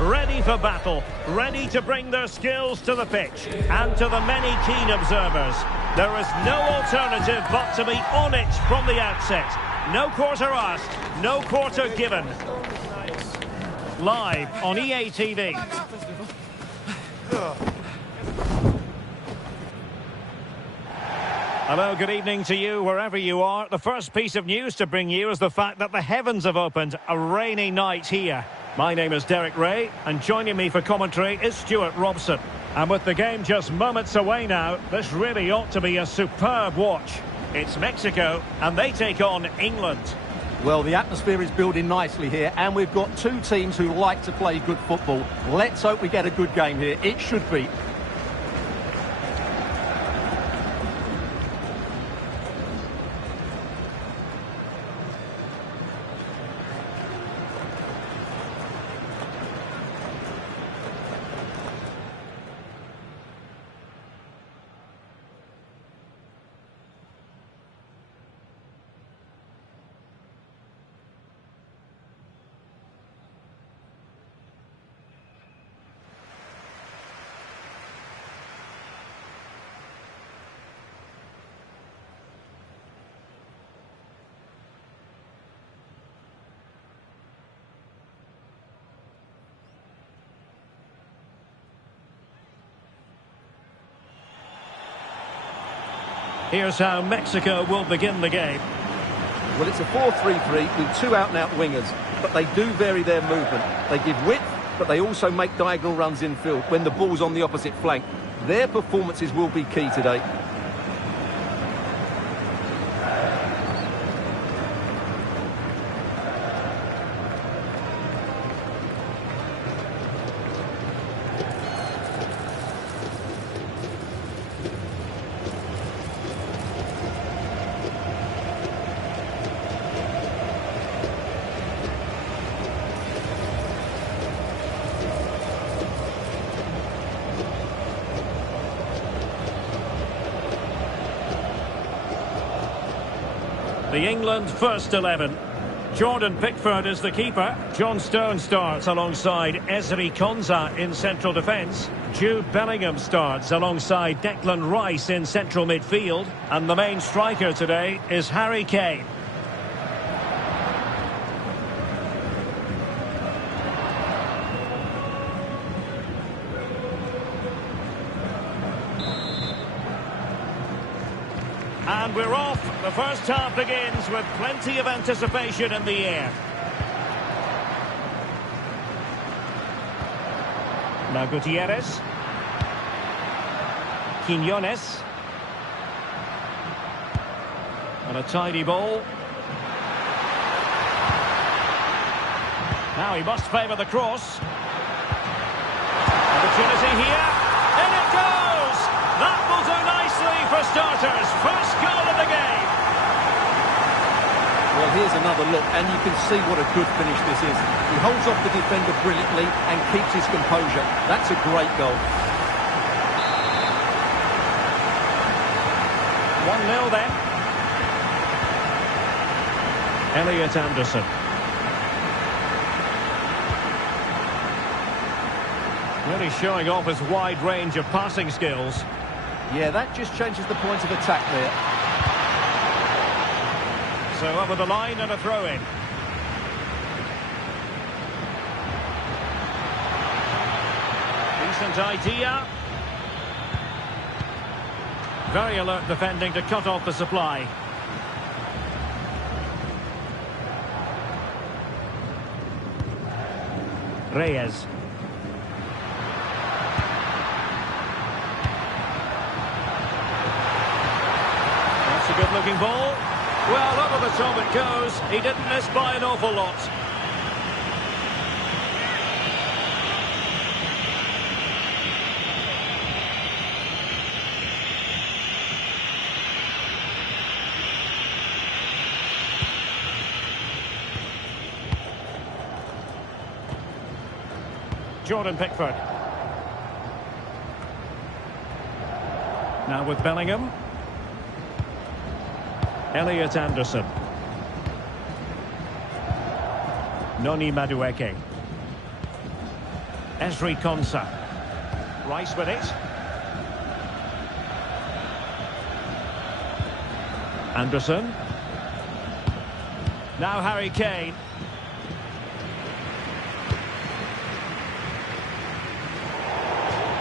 ready for battle, ready to bring their skills to the pitch. And to the many keen observers, there is no alternative but to be on it from the outset. No quarter asked, no quarter given. Live on EA TV. Hello, good evening to you wherever you are. The first piece of news to bring you is the fact that the heavens have opened. A rainy night here. My name is Derek Ray, and joining me for commentary is Stuart Robson. And with the game just moments away now, this really ought to be a superb watch. It's Mexico, and they take on England. Well, the atmosphere is building nicely here, and we've got two teams who like to play good football. Let's hope we get a good game here. It should be. Here's how Mexico will begin the game. Well, it's a 4-3-3 with two out-and-out wingers, but they do vary their movement. They give width, but they also make diagonal runs infield when the ball's on the opposite flank. Their performances will be key today. The England first 11. Jordan Pickford is the keeper. John Stones starts alongside Ezri Konsa in central defence. Jude Bellingham starts alongside Declan Rice in central midfield. And the main striker today is Harry Kane. And we're off. The first half begins with plenty of anticipation in the air. Now Gutierrez. Quinones. And a tidy ball. Now he must favour the cross. Opportunity here. In it goes! That will do nicely for starters. First goal of the game. Well, here's another look, and you can see what a good finish this is. He holds off the defender brilliantly and keeps his composure. That's a great goal. 1-0 then. Elliot Anderson. Really showing off his wide range of passing skills. Yeah, that just changes the point of attack there. So over the line and a throw-in. Decent idea. Very alert defending to cut off the supply. Reyes. That's a good-looking ball. Well, over the top it goes. He didn't miss by an awful lot. Jordan Pickford. Now with Bellingham. Elliot Anderson. Noni Madueke. Esri Konsa. Rice with it. Anderson. Now Harry Kane.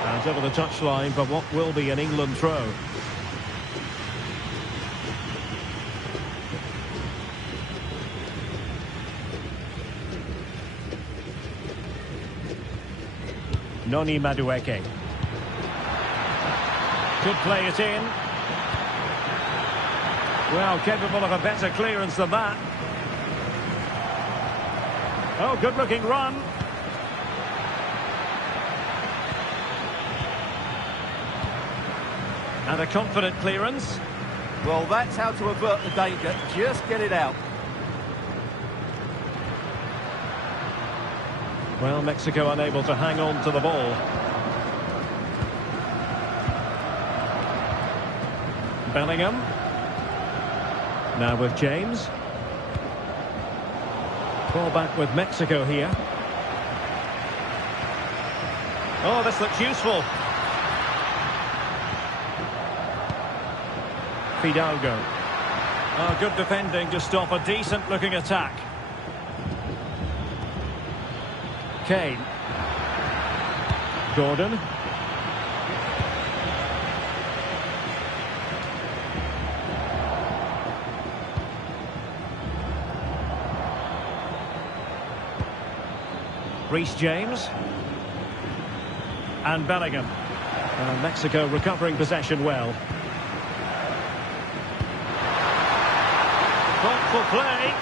And over the touchline for what will be an England throw. Noni Madueke. Could play it in. Well, capable of a better clearance than that. Oh, good-looking run. And a confident clearance. Well, that's how to avert the danger. Just get it out. Well, Mexico unable to hang on to the ball. Bellingham. Now with James. Ball back with Mexico here. Oh, this looks useful. Fidalgo. Oh, good defending to stop a decent-looking attack. Kane. Gordon. Reece James. And Bellingham. Mexico recovering possession well. Thoughtful play.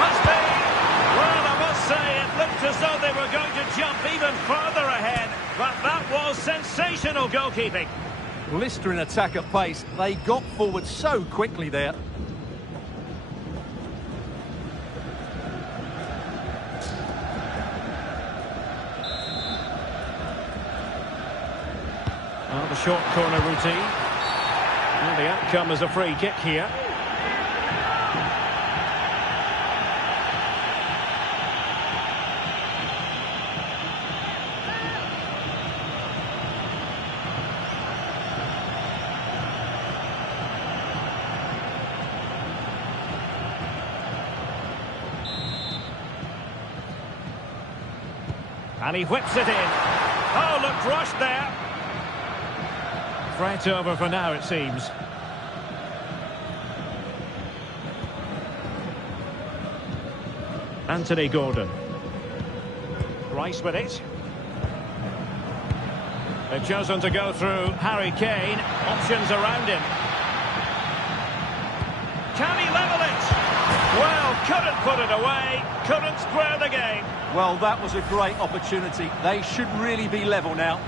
Must be. Well, I must say, it looked as though they were going to jump even further ahead. But that was sensational goalkeeping. Blistering attack at pace. They got forward so quickly there. Well, the short corner routine. Well, the outcome is a free kick here. And he whips it in. Oh, looked rushed there. Threat over for now, it seems. Anthony Gordon. Rice with it. They've chosen to go through Harry Kane. Options around him. Can he level it? Well, couldn't put it away. Couldn't square the game. Well, that was a great opportunity. They should really be level now.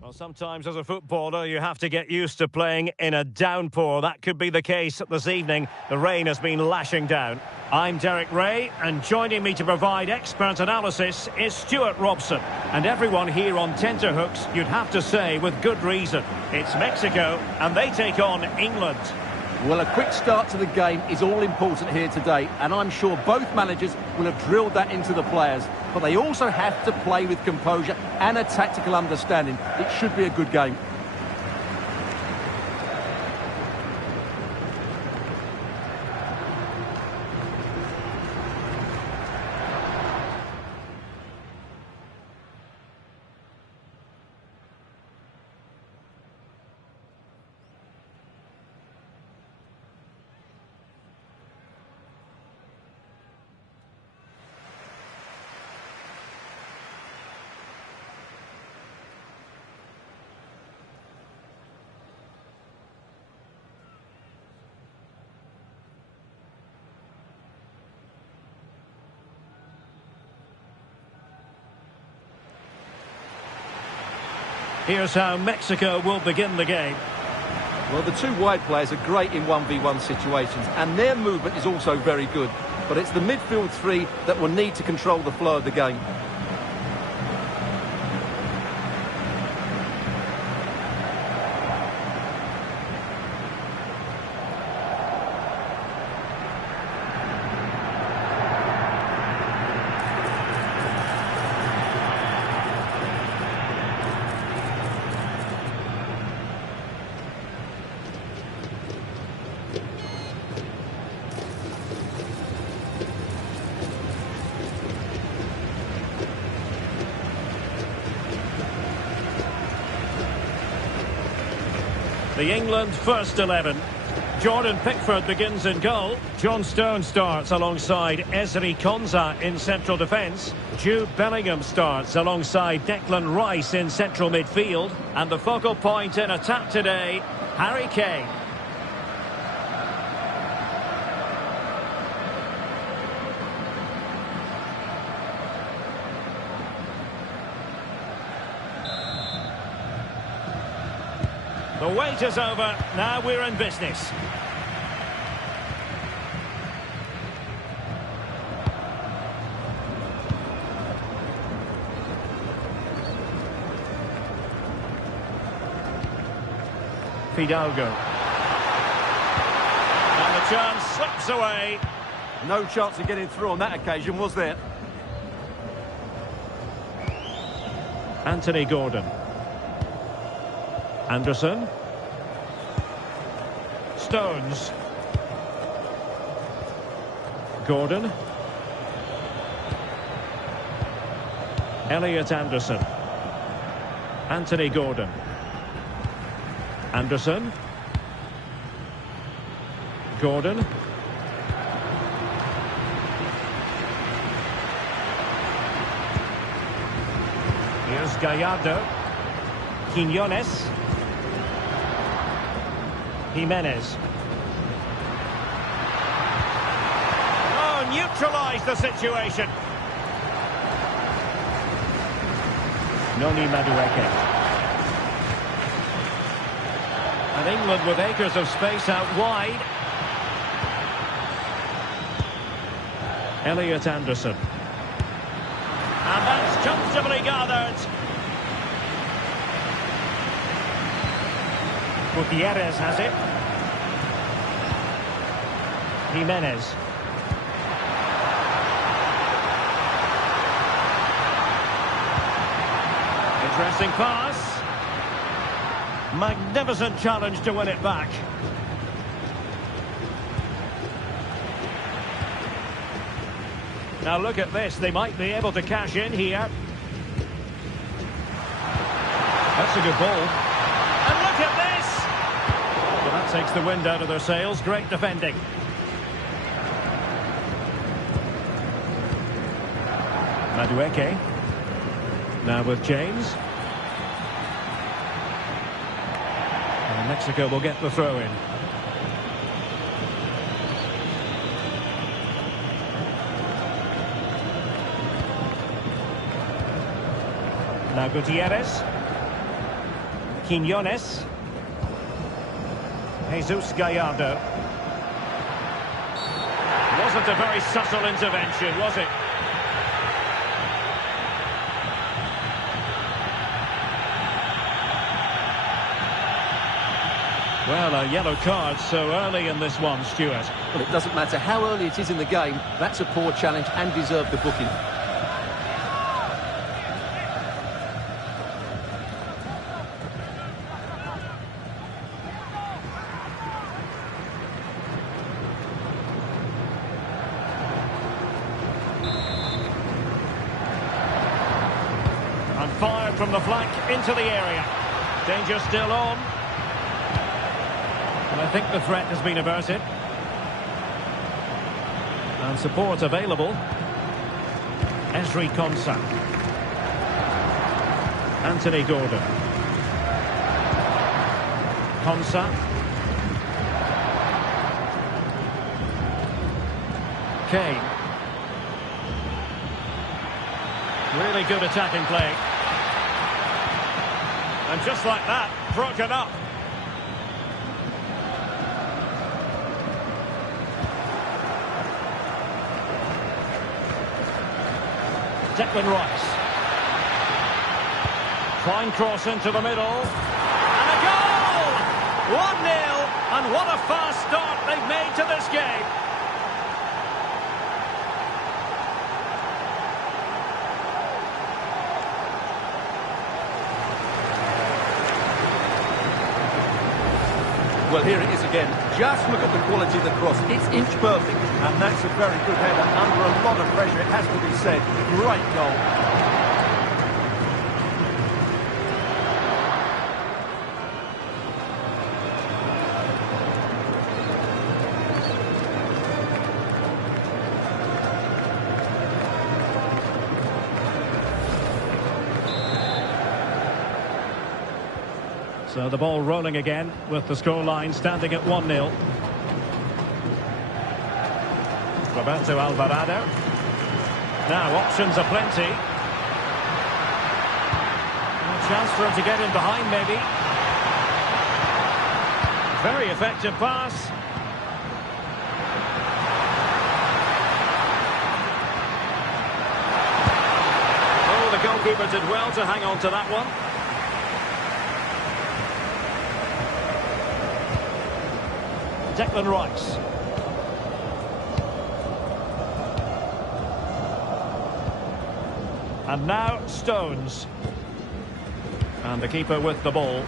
Well, sometimes as a footballer you have to get used to playing in a downpour. That could be the case this evening. The rain has been lashing down. I'm Derek Ray, and joining me to provide expert analysis is Stuart Robson. And everyone here on tenterhooks, you'd have to say with good reason. It's Mexico, and they take on England. Well, a quick start to the game is all important here today, and I'm sure both managers will have drilled that into the players. But they also have to play with composure and a tactical understanding. It should be a good game. Here's how Mexico will begin the game. Well, the two wide players are great in 1v1 situations, and their movement is also very good. But it's the midfield three that will need to control the flow of the game. The England first 11. Jordan Pickford begins in goal. John Stones starts alongside Ezri Konsa in central defence. Jude Bellingham starts alongside Declan Rice in central midfield. And the focal point in attack today, Harry Kane. The wait is over. Now we're in business. Fidalgo. And the chance slips away. No chance of getting through on that occasion, was there? Anthony Gordon. Anderson. Stones. Gordon. Elliot Anderson. Anthony Gordon. Anderson. Gordon. Here's Gallardo. Quiñones. Jimenez. Oh, neutralised the situation. Noni Madueke. And England with acres of space out wide. Elliot Anderson. And that's comfortably gathered. Gutierrez has it. Jimenez. Interesting pass. Magnificent challenge to win it back. Now look at this. They might be able to cash in here. That's a good ball. And look at this! Well, that takes the wind out of their sails. Great defending. Madueke. Now with James. And Mexico will get the throw in. Now Gutierrez. Quiñones. Jesus Gallardo. Wasn't a very subtle intervention, was it? Well, a yellow card so early in this one, Stuart. Well, it doesn't matter how early it is in the game. That's a poor challenge and deserved the booking. And fired from the flank into the area. Danger still on. And I think the threat has been averted. And support available. Ezri Konsa. Anthony Gordon. Konsa. Kane. Really good attacking play. And just like that, broken up. Declan Rice. Fine cross into the middle. And a goal! 1-0, and what a fast start they've made to this game. Well, here it is again. Just look at the quality of the cross. It's inch perfect. And that's a very good header. Under a lot of pressure, it has to be said. Great goal. So the ball rolling again with the scoreline standing at 1-0. Roberto Alvarado. Now options are plenty. A chance for him to get in behind maybe. Very effective pass. Oh, the goalkeeper did well to hang on to that one. Declan Rice. And now Stones. And the keeper with the ball.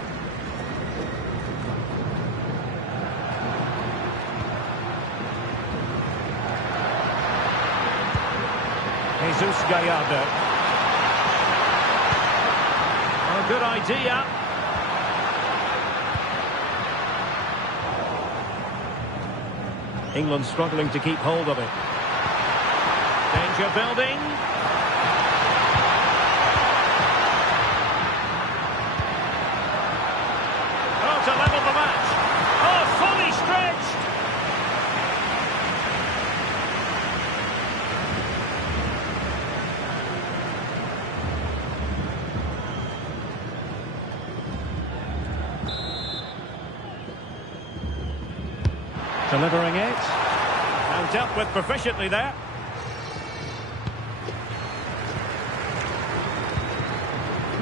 Jesus Gallardo. A good idea. England struggling to keep hold of it. Danger building. Oh, to level the match. Oh, fully stretched. Delivering it. And dealt with proficiently there.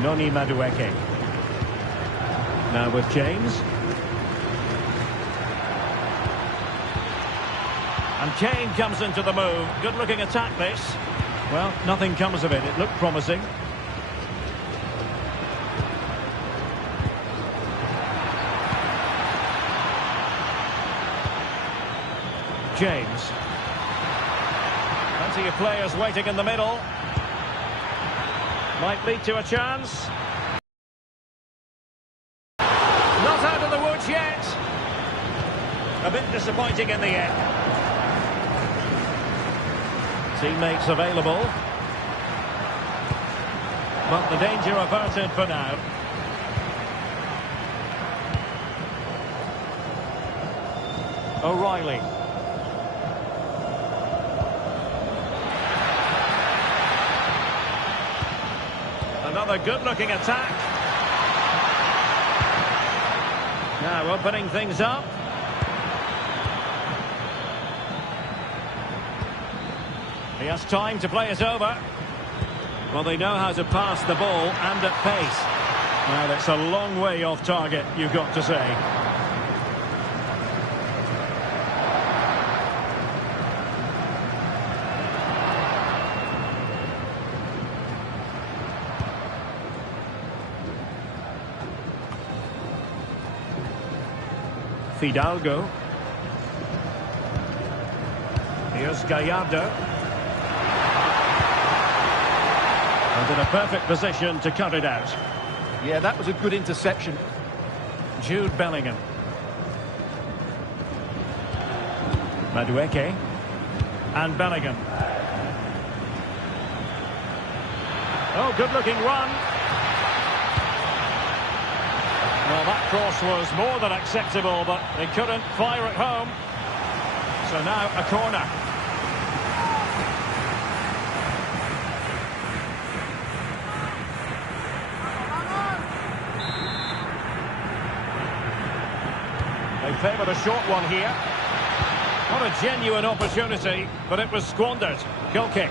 Noni Madueke. Now with James. And Kane comes into the move. Good looking attack this. Well, nothing comes of it. It looked promising. James. Plenty of players waiting in the middle. Might lead to a chance. Not out of the woods yet. A bit disappointing in the end. Teammates available. But the danger averted for now. O'Reilly. Another good-looking attack. Now opening things up. He has time to play it over. Well, they know how to pass the ball and at pace. Well, it's a long way off target, you've got to say. Fidalgo. Here's Gallardo. And in a perfect position to cut it out. Yeah, that was a good interception. Jude Bellingham. Madueke. And Bellingham. Oh, good-looking run. Well, that cross was more than acceptable, but they couldn't fire it home. So now a corner. They favoured a short one here. Not a genuine opportunity, but it was squandered. Goal kick.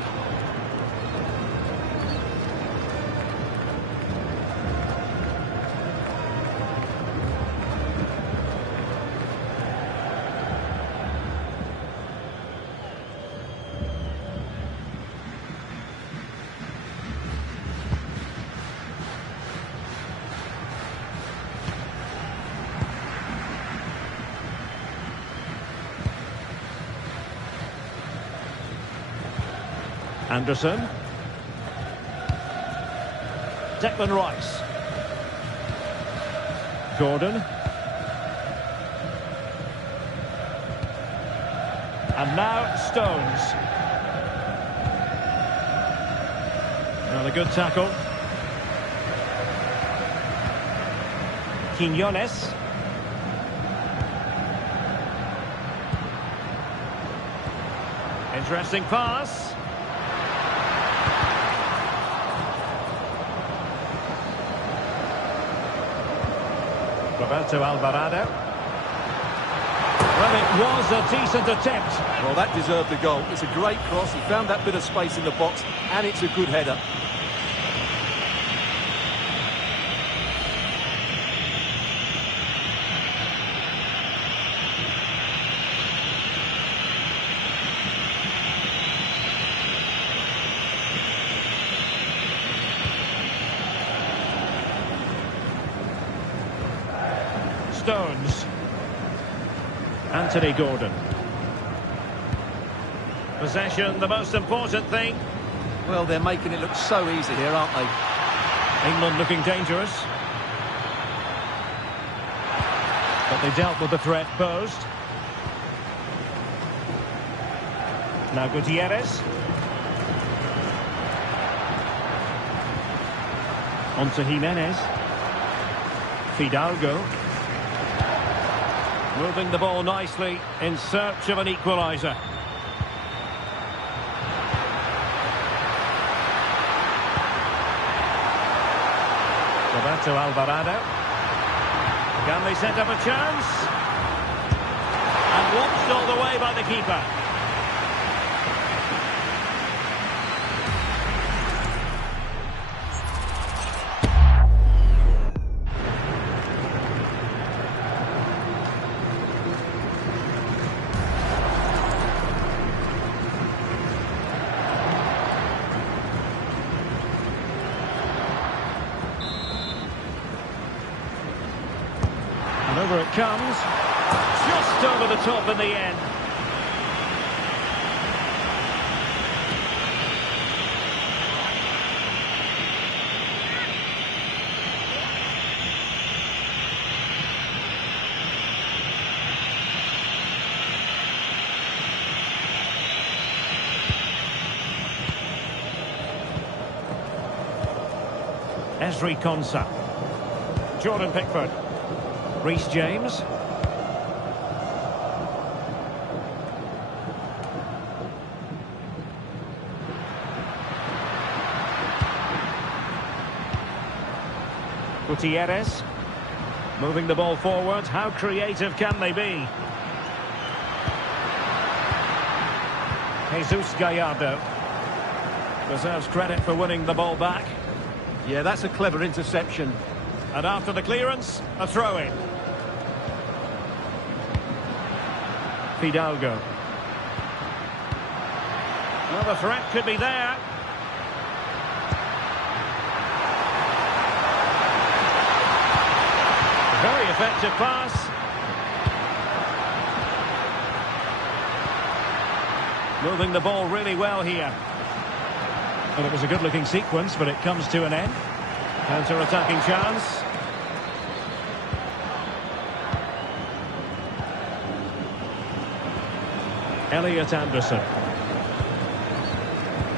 Anderson. Declan Rice. Gordon. And now Stones. And a good tackle. Quinones. Interesting pass. Roberto Alvarado. Well, it was a decent attempt. Well, that deserved the goal. It's a great cross. He found that bit of space in the box, and it's a good header. Stones. Anthony Gordon. Possession, the most important thing. Well, they're making it look so easy here, aren't they? England looking dangerous. But they dealt with the threat posed. Now Gutierrez. On to Jimenez. Fidalgo. Moving the ball nicely in search of an equaliser. Roberto Alvarado. Can they set up a chance? And watched all the way by the keeper. And over it comes. Just over the top in the end. Esri Konsa. Jordan Pickford. Reece James. Gutierrez. Moving the ball forward. How creative can they be? Jesus Gallardo. Deserves credit for winning the ball back. Yeah, that's a clever interception. And after the clearance, a throw-in. Fidalgo. Well, the threat could be there. Very effective pass. Moving the ball really well here. Well, it was a good-looking sequence, but it comes to an end. Counter-attacking chance. Elliot Anderson.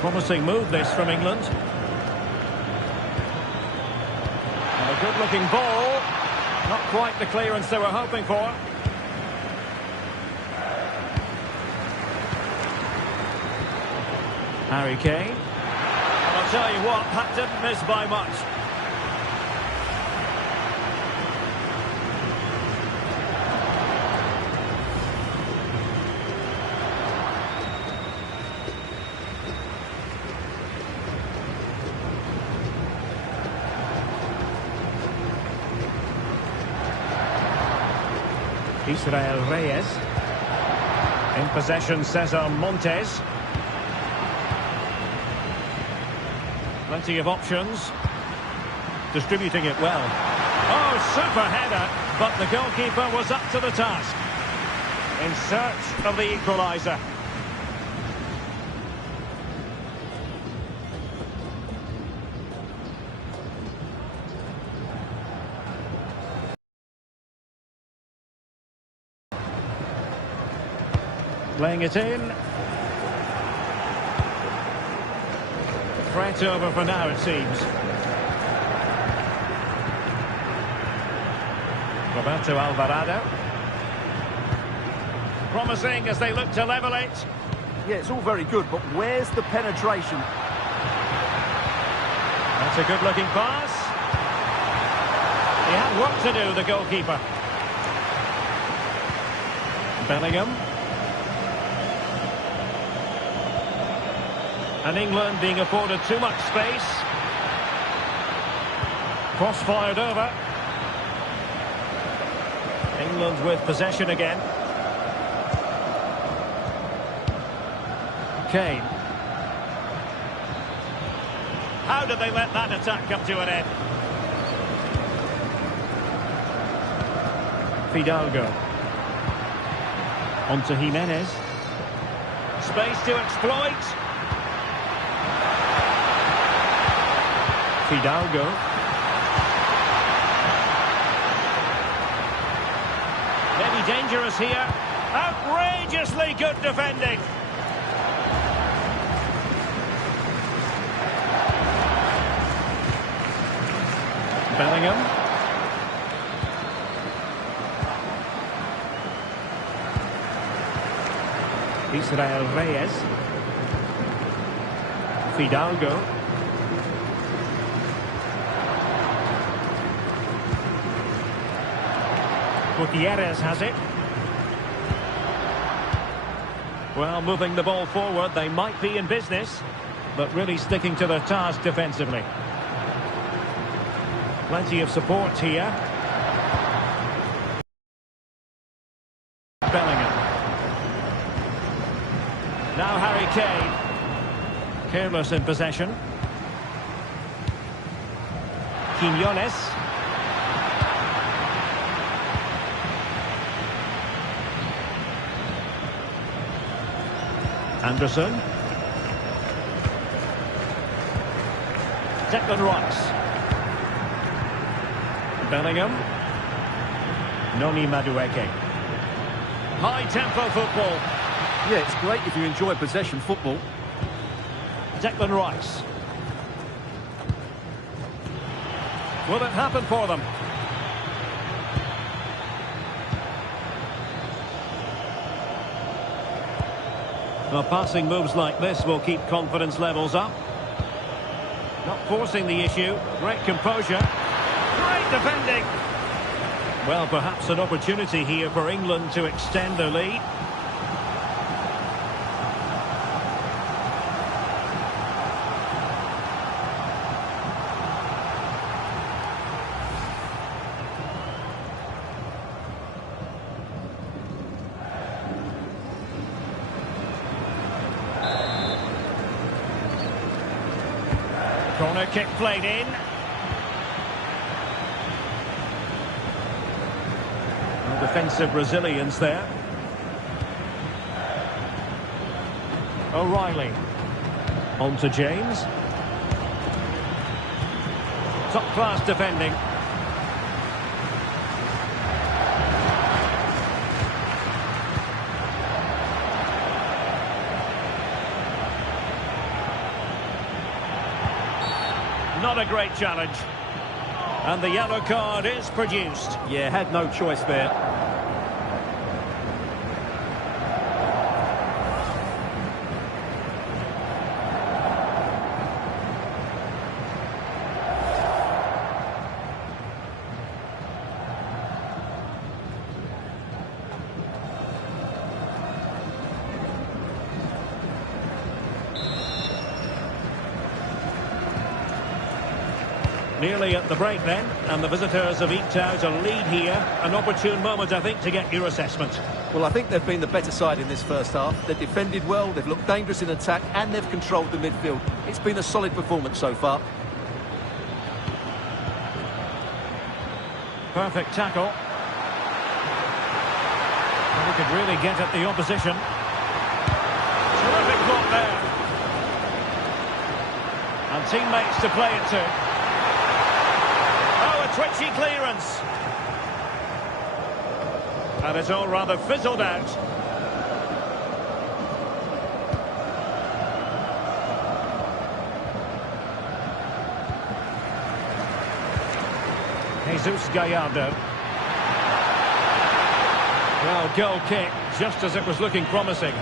Promising move this from England. And a good-looking ball. Not quite the clearance they were hoping for. Harry Kane. And I'll tell you what, that didn't miss by much. Israel Reyes. In possession, Cesar Montes. Plenty of options. Distributing it well. Oh, super header, but the goalkeeper was up to the task. In search of the equaliser. Playing it in. Threat over for now, it seems. Roberto Alvarado. Promising as they look to level it. Yeah, it's all very good, but where's the penetration? That's a good-looking pass. He had work to do, the goalkeeper. Bellingham. And England being afforded too much space. Cross-fired over. England with possession again. Kane. How did they let that attack come to an end? Fidalgo. On to Jimenez. Space to exploit. Fidalgo. Maybe dangerous here. Outrageously good defending. Bellingham. Israel Reyes. Fidalgo. Gutierrez has it. Well, moving the ball forward, they might be in business, but really sticking to their task defensively. Plenty of support here. Bellingham. Now Harry Kane. Careless in possession. Quinones. Anderson. Declan Rice. Bellingham. Noni Madueke. High-tempo football. Yeah, it's great if you enjoy possession football. Declan Rice. Will it happen for them? Well, passing moves like this will keep confidence levels up. Not forcing the issue. Great composure. Great defending. Well, perhaps an opportunity here for England to extend their lead. Corner kick played in. And defensive resilience there. O'Reilly. On to James. Top-class defending. Not a great challenge. And the yellow card is produced. Yeah, had no choice there. Nearly at the break then, and the visitors have eked out a lead here. An opportune moment, I think, to get your assessment. Well, I think they've been the better side in this first half. They've defended well, they've looked dangerous in attack, and they've controlled the midfield. It's been a solid performance so far. Perfect tackle. Well, he could really get at the opposition. Terrific block there. And teammates to play it to. Oh, a twitchy clearance. And it's all rather fizzled out. Jesus Gallardo. Well, goal kick, just as it was looking promising.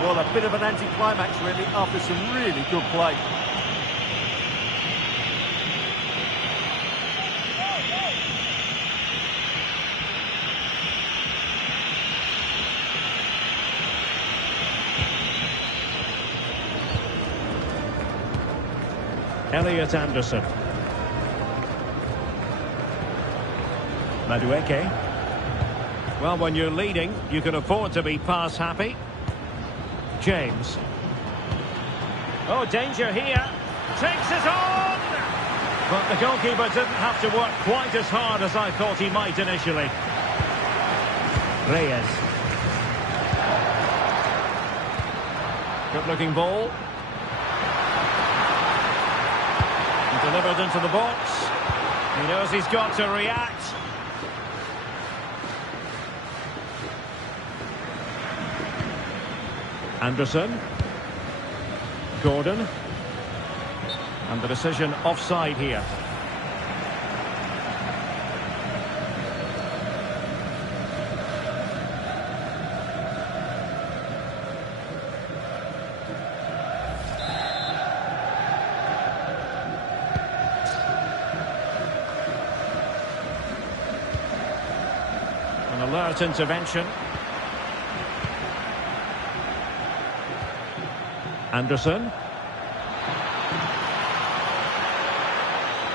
Well, a bit of an anticlimax, really, after some really good play. Elliot Anderson. Madueke. Well, when you're leading, you can afford to be pass happy. James. Oh, danger here. Takes it on! But the goalkeeper didn't have to work quite as hard as I thought he might initially. Reyes. Good-looking ball. Delivered into the box. He knows he's got to react. Anderson. Gordon. And the decision offside here. An alert intervention. Anderson.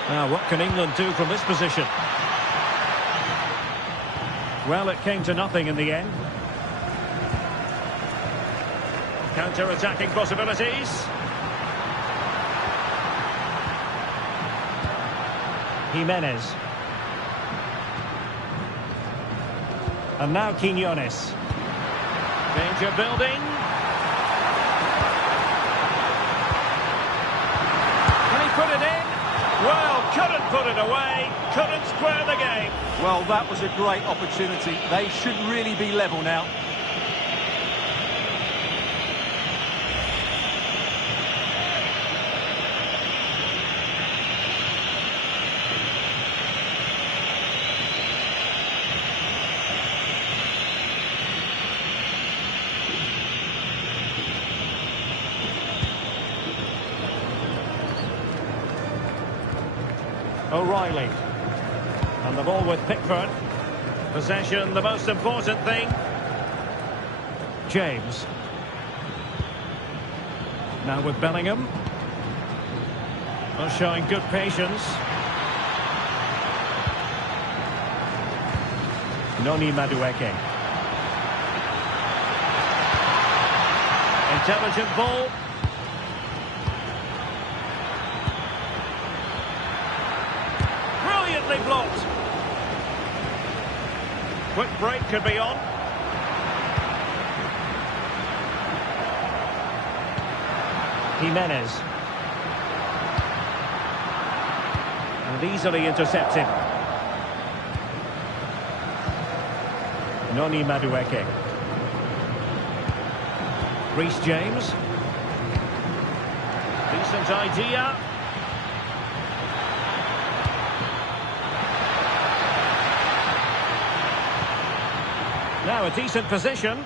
Now, what can England do from this position? Well, it came to nothing in the end. Counter-attacking possibilities. Jimenez. And now Quiñones. Danger building. Put it in. Well, couldn't put it away. Couldn't square the game. Well, that was a great opportunity. They should really be level now. O'Reilly. And the ball with Pickford. Possession, the most important thing. James. Now with Bellingham. Well, showing good patience. Noni Madueke. Intelligent ball. Brilliantly blocked. Quick break could be on. Jimenez. And easily intercepted. Noni Madueke. Reece James. Decent idea. Now a decent position.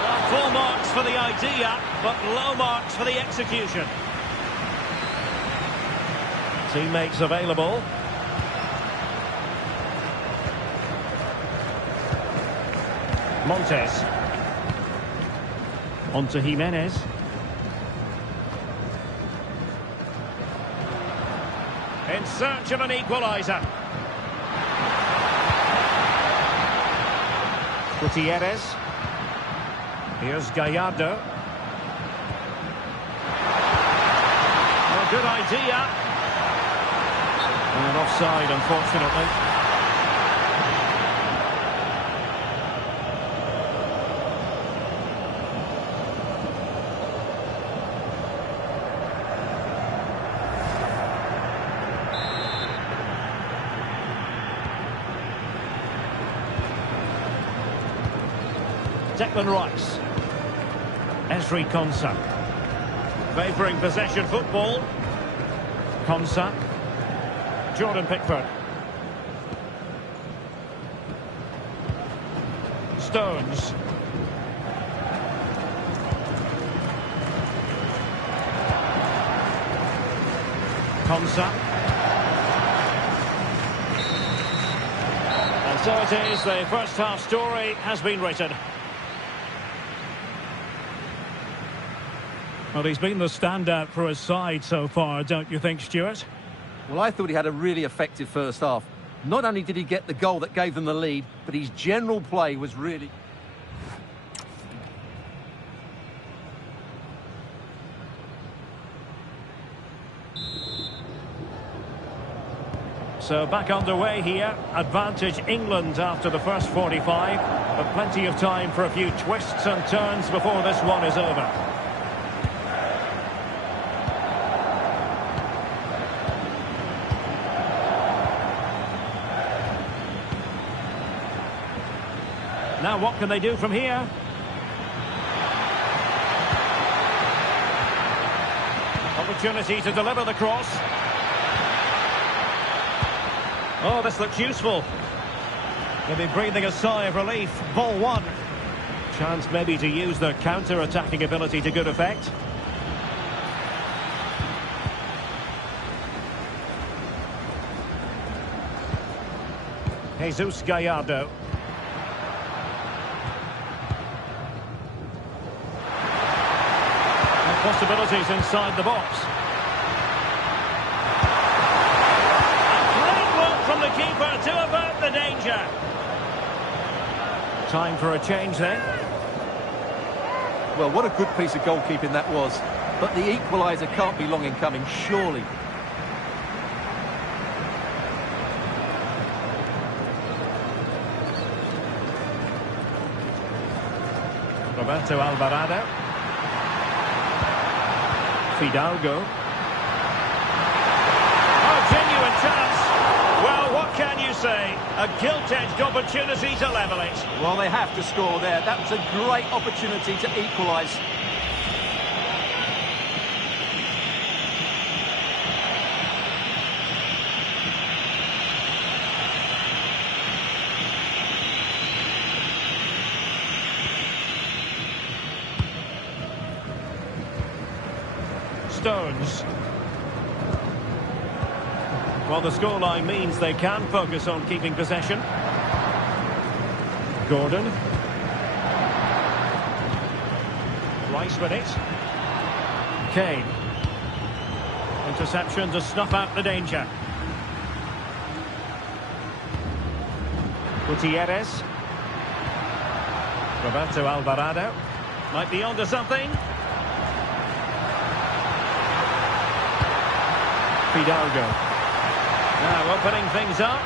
Well, full marks for the idea, but low marks for the execution. Teammates available. Montes. On to Jimenez. In search of an equaliser. Gutierrez. Here's Gallardo. A good idea. And offside, unfortunately. Declan Rice. Ezri Konsa. Favouring possession football. Konsa. Jordan Pickford. Stones. Konsa. And so it is, the first half story has been written. Well, he's been the standout for his side so far, don't you think, Stuart? Well, I thought he had a really effective first half. Not only did he get the goal that gave them the lead, but his general play was really... So back underway here. Advantage England after the first 45. But plenty of time for a few twists and turns before this one is over. Now what can they do from here? Opportunity to deliver the cross. Oh, this looks useful. They'll be breathing a sigh of relief. Ball one. Chance maybe to use their counter-attacking ability to good effect. Jesus Gallardo. Possibilities inside the box. A great work from the keeper to avert the danger. Time for a change then. Well, what a good piece of goalkeeping that was. But the equaliser can't be long in coming, surely. Roberto Alvarado. Fidalgo. Oh, genuine chance. Well, what can you say? A gilt-edged opportunity to level it. Well, they have to score there. That was a great opportunity to equalise. Stones. Well, the scoreline means they can focus on keeping possession. Gordon. Rice with it. Kane. Interception to snuff out the danger. Gutierrez. Roberto Alvarado. Might be onto something. Fidalgo. Now opening things up.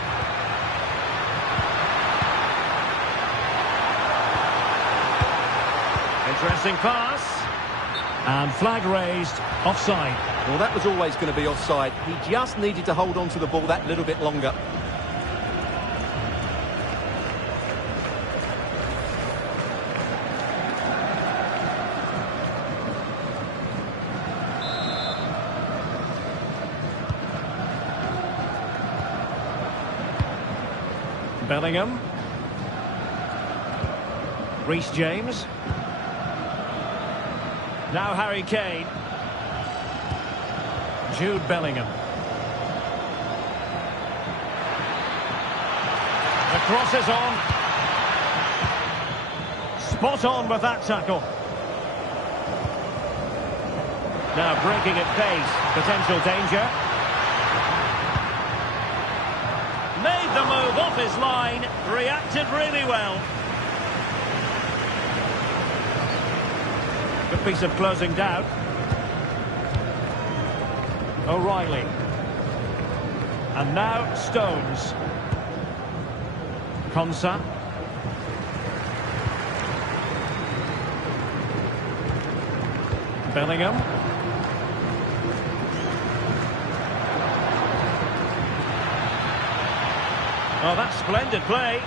Interesting pass. And flag raised. Offside. Well, that was always going to be offside. He just needed to hold on to the ball that little bit longer. Bellingham. Reece James. Now Harry Kane. Jude Bellingham. The cross is on. Spot on with that tackle. Now breaking at pace. Potential danger. his line, reacted really well. Good piece of closing down. O'Reilly. And now Stones. Konsa. Bellingham. Oh, that's splendid play.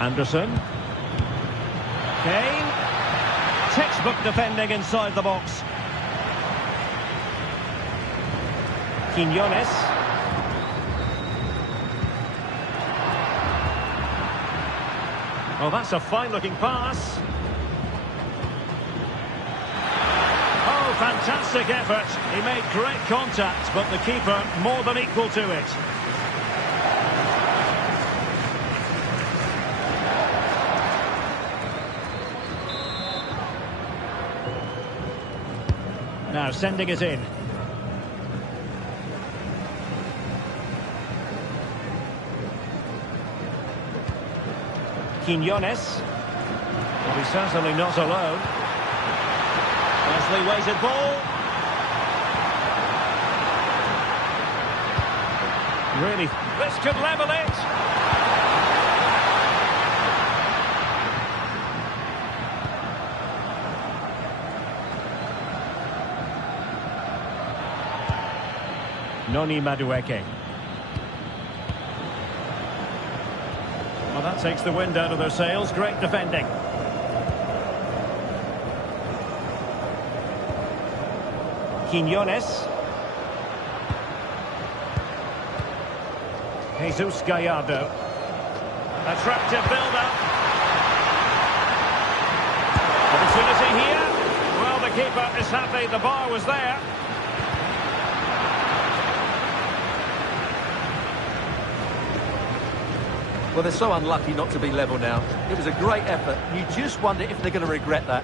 Anderson. Kane. Textbook defending inside the box. Quinones. Oh, that's a fine-looking pass. Oh, fantastic effort. He made great contact, but the keeper more than equal to it. Now sending it in. Quinones. Well, he's certainly not alone. Nicely weighted ball. Really, this could level it. Noni Madueke. Well, that takes the wind out of their sails. Great defending. Quinones. Jesus Gallardo. Attractive build-up. Opportunity here. Well, the keeper is happy the bar was there. Well, they're so unlucky not to be level now. It was a great effort. You just wonder if they're going to regret that.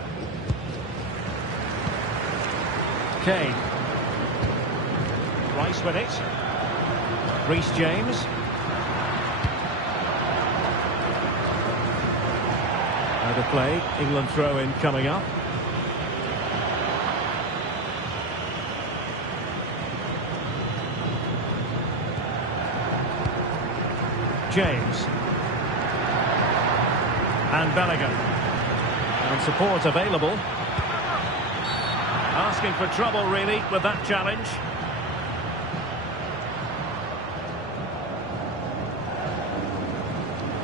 Kane. Rice with it. Reece James. Out of play. England throw-in coming up. James. And Bellingham. And support available. Asking for trouble, really, with that challenge.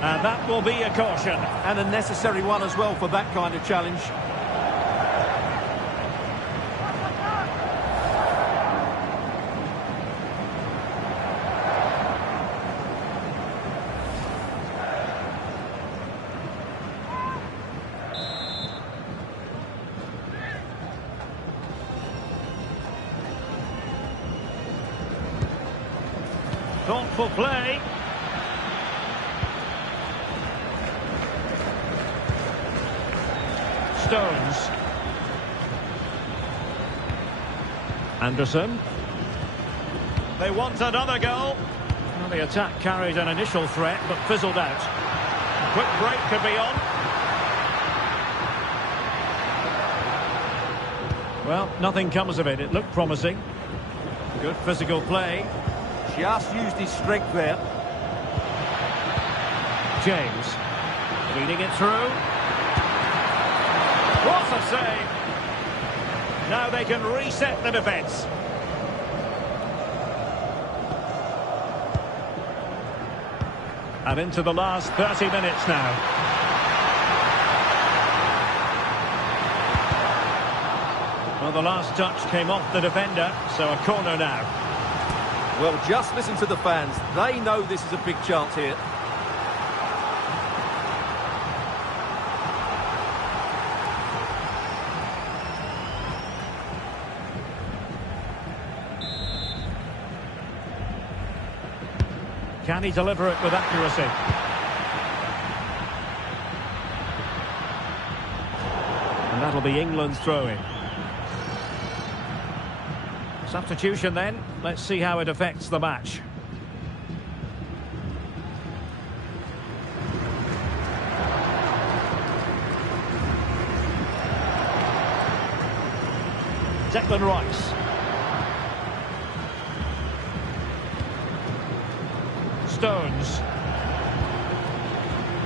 And that will be a caution. And a necessary one as well for that kind of challenge. Thoughtful play. Stones. Anderson. They want another goal. Well, the attack carried an initial threat, but fizzled out. Quick break could be on. Well, nothing comes of it. It looked promising. Good physical play. Just used his strength there. James. Feeding it through. What a save! Now they can reset the defence. And into the last 30 minutes now. Well, the last touch came off the defender, so a corner now. Well, just listen to the fans. They know this is a big chance here. Can he deliver it with accuracy? And that'll be England's throw-in. Substitution then. Let's see how it affects the match. Declan Rice. Stones.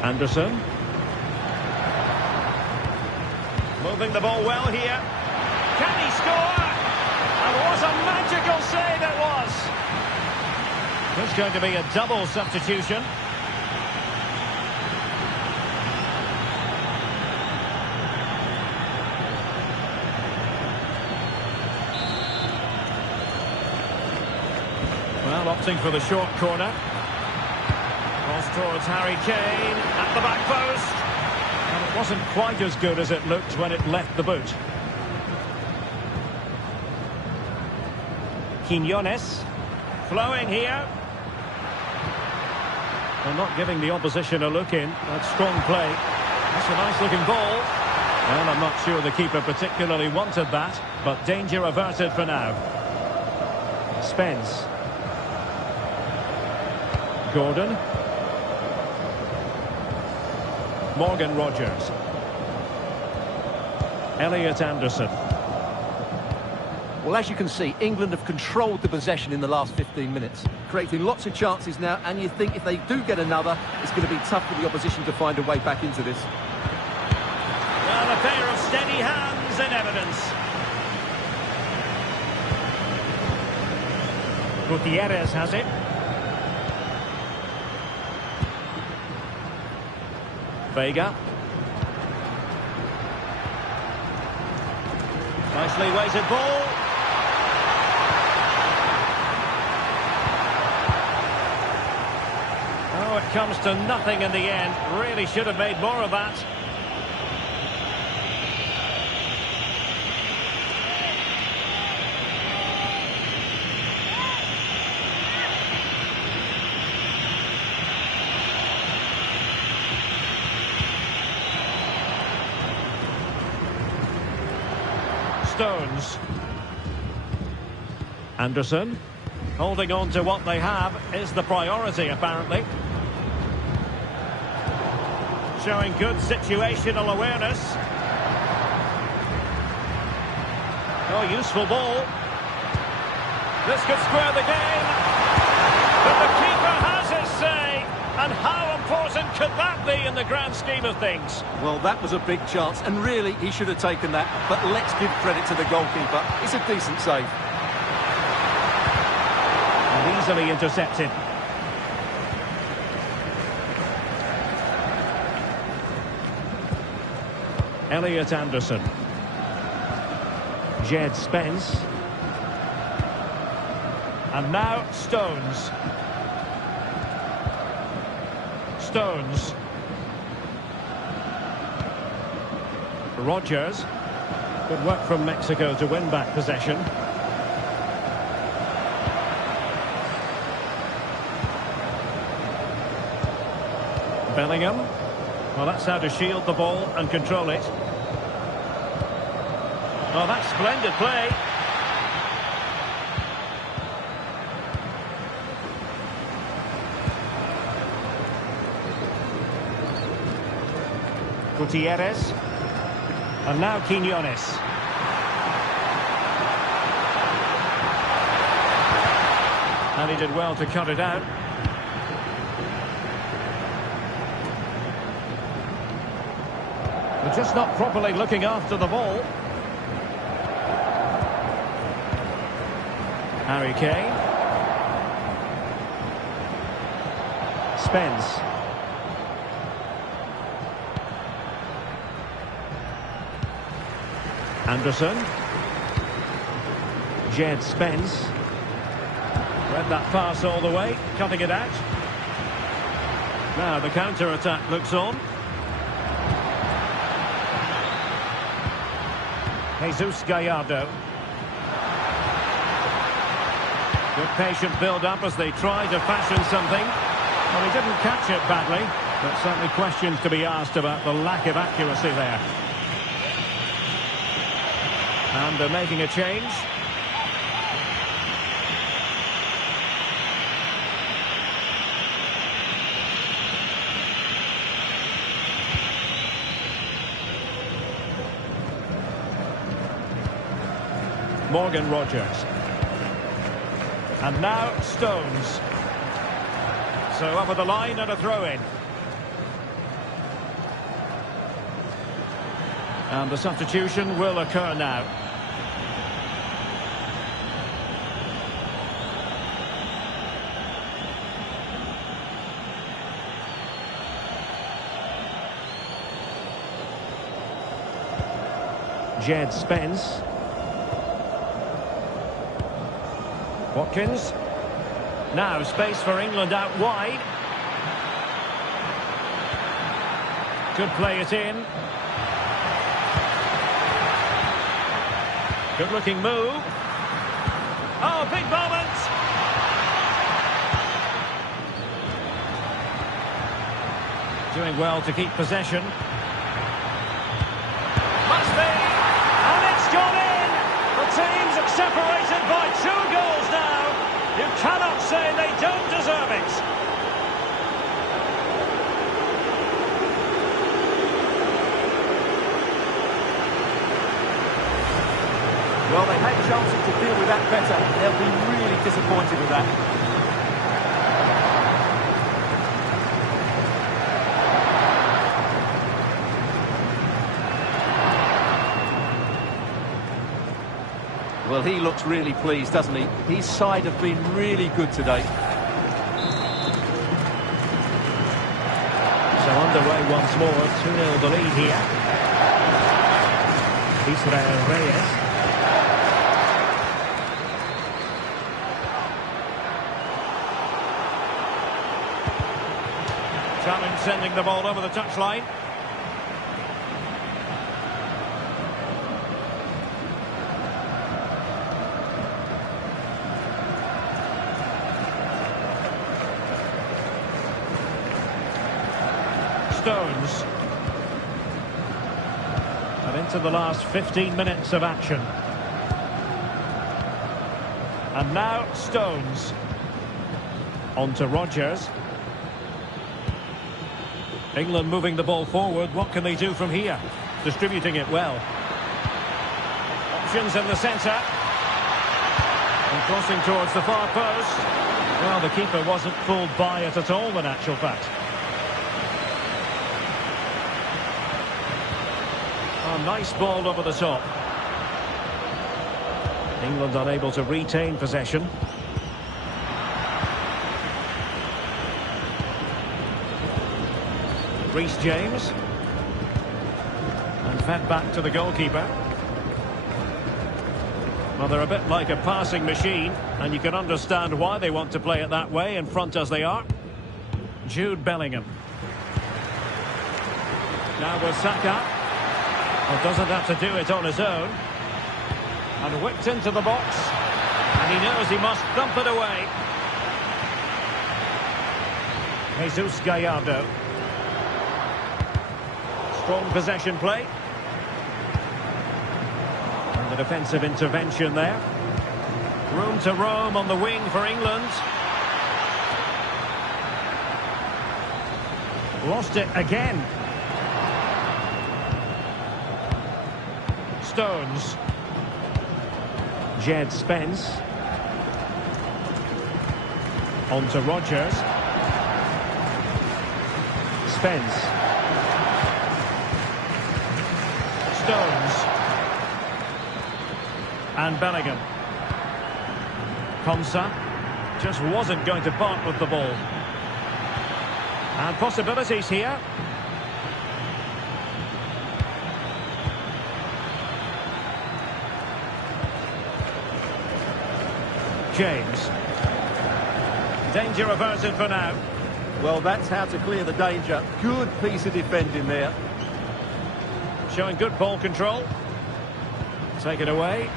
Anderson. Moving the ball well here. Can he score? And what a magical save it was. There's going to be a double substitution. Well, opting for the short corner. Cross towards Harry Kane at the back post. And it wasn't quite as good as it looked when it left the boot. Quinones, flowing here. They're not giving the opposition a look in. That's strong play. That's a nice looking ball. Well, I'm not sure the keeper particularly wanted that, but danger averted for now. Spence. Gordon. Morgan Rogers. Elliot Anderson. Well, as you can see, England have controlled the possession in the last 15 minutes, creating lots of chances now, and you think if they do get another, it's going to be tough for the opposition to find a way back into this. Well, a pair of steady hands in evidence. Gutierrez has it. Vega. Nicely weighted ball. Oh, it comes to nothing in the end. Really should have made more of that. Stones. Anderson. Holding on to what they have is the priority, apparently. Showing good situational awareness. Oh, useful ball. This could square the game. But the keeper has his say. And how important could that be in the grand scheme of things? Well, that was a big chance, and really, he should have taken that. But let's give credit to the goalkeeper. It's a decent save. And easily intercepted. Elliot Anderson. Jed Spence. And now Stones. Stones. Rogers. Good work from Mexico to win back possession. Bellingham. Well, that's how to shield the ball and control it. Oh, that's splendid play. Gutierrez. And now Quinones. And he did well to cut it out. They're just not properly looking after the ball. Harry Kane. Spence. Anderson. Jed Spence. Read that pass all the way, cutting it out. Now the counter-attack looks on. Jesus Gallardo. Good patient build-up as they try to fashion something. Well, he didn't catch it badly, but certainly questions to be asked about the lack of accuracy there. And they're making a change. Morgan Rogers. And now Stones. So over the line and a throw-in. And the substitution will occur now. Jed Spence. Watkins. Now space for England out wide. Could play it in. Good looking move. Oh, big moment. Doing well to keep possession. Must be. And it's gone in. The teams are separated by 2 goals now. You cannot say they don't deserve it. Well, they had chances to deal with that better. They'll be really disappointed with that. Well, he looks really pleased, doesn't he? His side have been really good today. So underway once more, 2-0 the lead here. Israel Reyes. Challenge sending the ball over the touchline. Stones. And into the last 15 minutes of action. And now Stones. On to Rogers. England moving the ball forward. What can they do from here? Distributing it well. Options in the centre. And crossing towards the far post. Well, the keeper wasn't fooled by it at all, in actual fact. Oh, nice ball over the top. England unable to retain possession. Reece James. And fed back to the goalkeeper. Well, they're a bit like a passing machine, and you can understand why they want to play it that way, in front as they are. Jude Bellingham. Now with Saka. Well, doesn't have to do it on his own. And whipped into the box. And he knows he must thump it away. Jesus Gallardo. Strong possession play. And the defensive intervention there. Room to roam on the wing for England. Lost it again. Stones. Jed Spence. On to Rogers. Spence. Stones. And Bellingham. Konsa just wasn't going to part with the ball. And possibilities here. James. Danger averted for now. Well, that's how to clear the danger. Good piece of defending there. Showing good ball control. Take it away.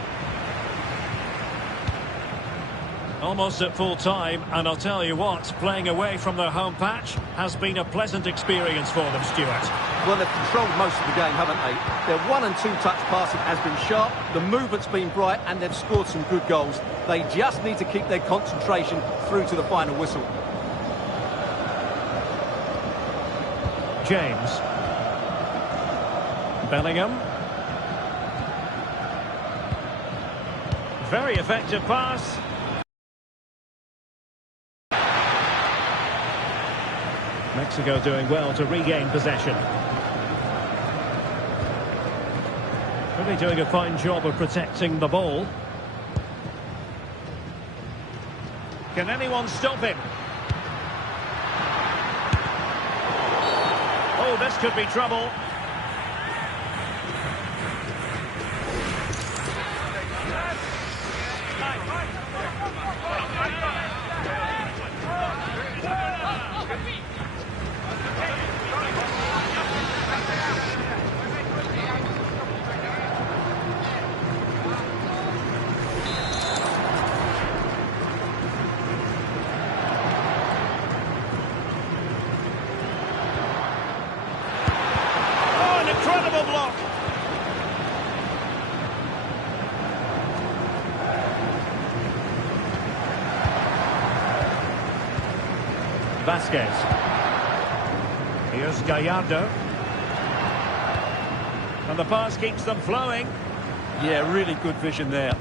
Almost at full time, and I'll tell you what, playing away from their home patch has been a pleasant experience for them, Stuart. Well, they've controlled most of the game, haven't they? Their 1- and 2-touch passing has been sharp, the movement's been bright, and they've scored some good goals. They just need to keep their concentration through to the final whistle. James. Bellingham. Very effective pass. Mexico doing well to regain possession. Really doing a fine job of protecting the ball. Can anyone stop him? Oh, this could be trouble. Incredible block. Vasquez. Here's Gallardo. And the pass keeps them flowing. Yeah, really good vision there.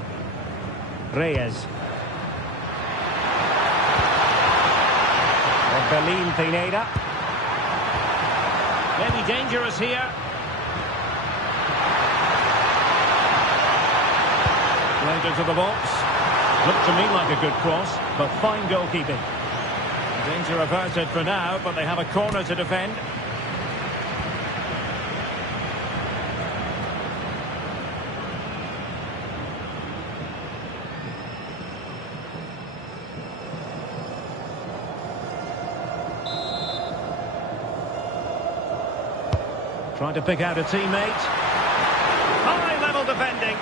Reyes. Belín Pineda. Maybe dangerous here. Played into the box. Looked to me like a good cross, but fine goalkeeping. Danger averted for now, but they have a corner to defend. Trying to pick out a teammate. High-level defending.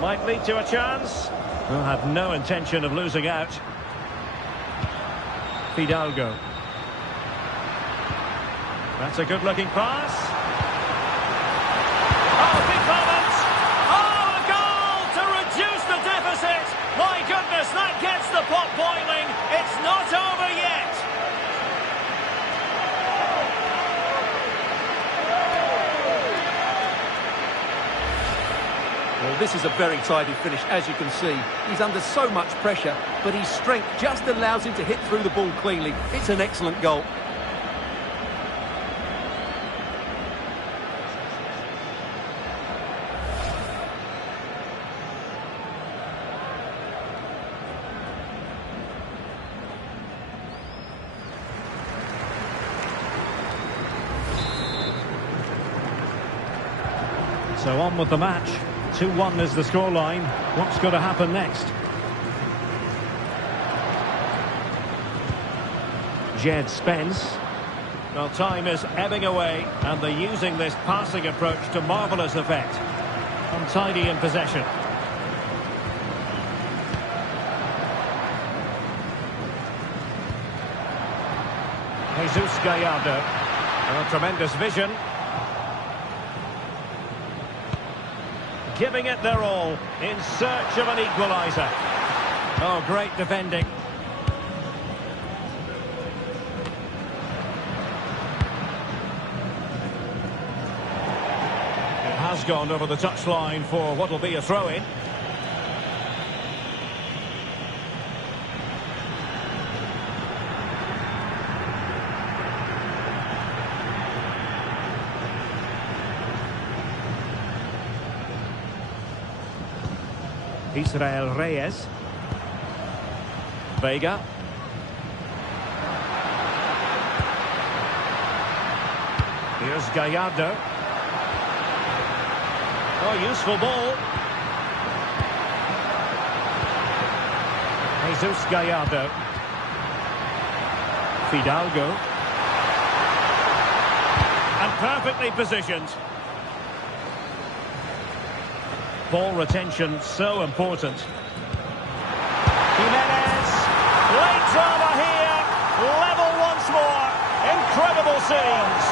Might lead to a chance. Will have no intention of losing out. Fidalgo. That's a good-looking pass. Oh, big moment! Oh, a goal to reduce the deficit! My goodness, that gets the pot boiling. It's not over yet. Well, this is a very tidy finish, as you can see. He's under so much pressure, but his strength just allows him to hit through the ball cleanly. It's an excellent goal. So on with the match. 2-1 is the scoreline. What's going to happen next? Jed Spence. Well, time is ebbing away, and they're using this passing approach to marvellous effect. Untidy in possession. Jesus Gallardo. Oh, tremendous vision. Giving it their all in search of an equaliser. Oh, great defending. It has gone over the touchline for what will be a throw-in. Israel Reyes. Vega. Here's Gallardo. Oh, useful ball. Jesus Gallardo. Fidalgo. And perfectly positioned. Ball retention so important. Jimenez, late drama here, level once more. Incredible scenes.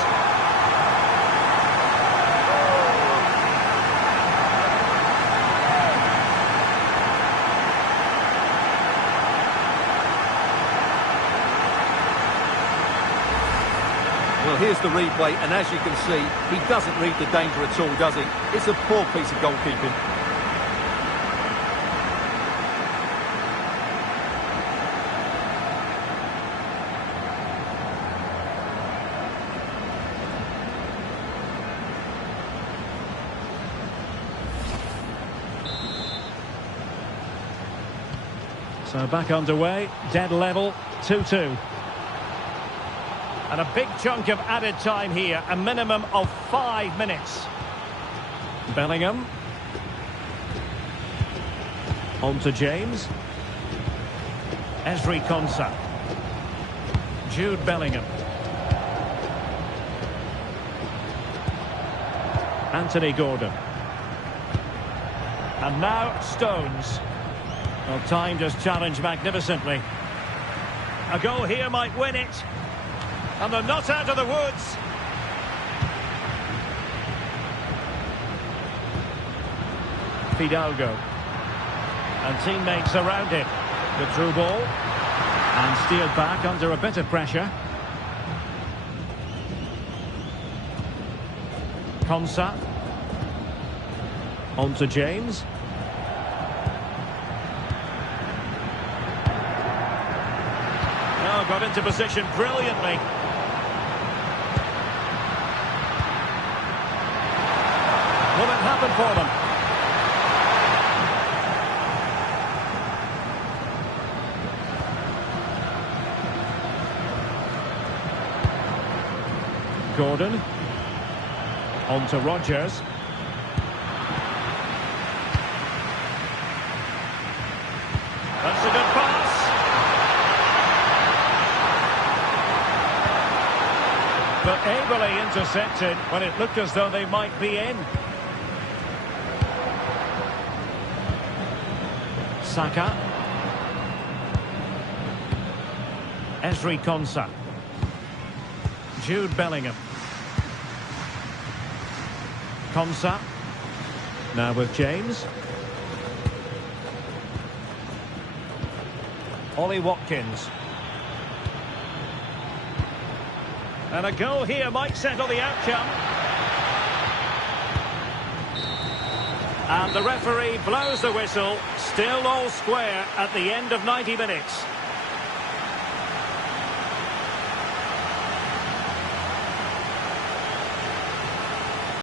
Well, here's the replay, and as you can see, he doesn't read the danger at all, does he? It's a poor piece of goalkeeping. So back underway, dead level, 2-2. And a big chunk of added time here, a minimum of 5 minutes. Bellingham. On to James. Ezri Konsa. Jude Bellingham. Anthony Gordon. And now Stones. Well, time just challenged magnificently. A goal here might win it. And they're not out of the woods. Fidalgo. And teammates around him. The through ball. And steered back under a bit of pressure. Konsa. On to James. Oh, got into position brilliantly. Will it happen for them? Gordon. On to Rodgers. That's a good pass. But ably intercepted when it looked as though they might be in. Saka. Ezri Konsa. Jude Bellingham. Konsa. Now with James. Ollie Watkins. And a goal here might settle the outcome. And the referee blows the whistle. Still all square at the end of 90 minutes.